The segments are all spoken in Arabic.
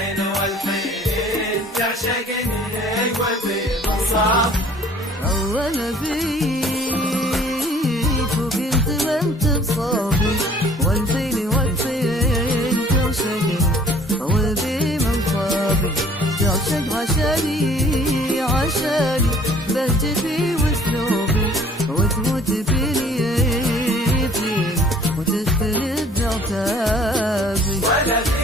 الحين والحين تعشقني قلبي منصاب. أول فيك وكنت وانت بصابي، والفين والفين تعشقني قلبي منصابي. تعشق عشاني عشاني بهجتي واسلوبي، وتموت فيني فيك وتسترد عتابي. ولا فيك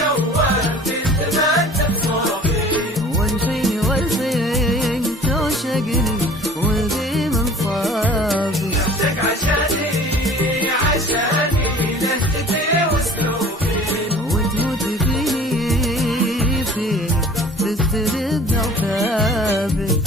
أول كنت ما انت بصابي، والفين والفين تعشقني قلبي منصابي. تعشق عشاني عشاني لهجتي واسلوبي، وتموت فيني فيك تسترد عتابي.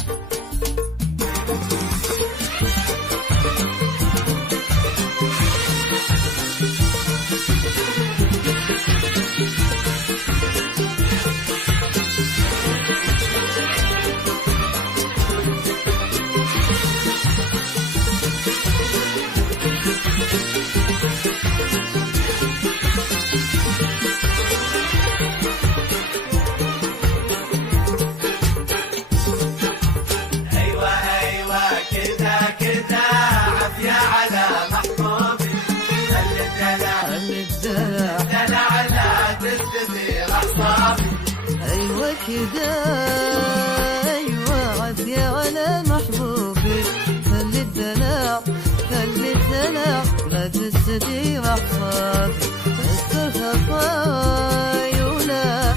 أيوة كده أيوة عافية على محبوبي. خلي الدلع خلي الدلع لا تستدير أحفادي. استر خطاي ولا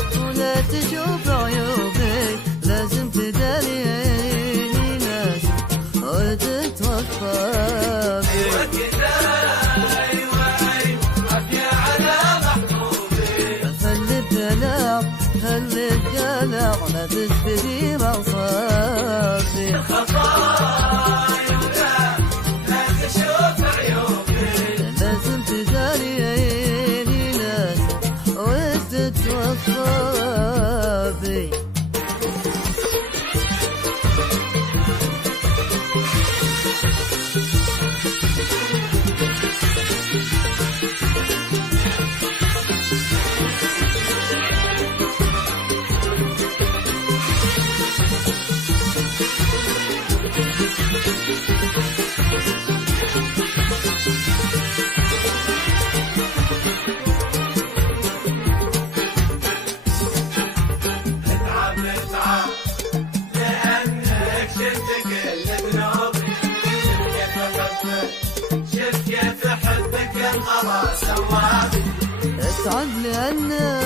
تشوف عيوبي، لازم تداريني لازم وتتوفى بي. أيوة كده أيوة عافية على محبوبي. خلي الدلع خلي الدلع لا تستدير أعصابي. خطاي لا تشوف عيوبي، لازم تداريني لازم وتتوفى بي. شفت كيف حبك الغلا سوابي. اسعد لأنك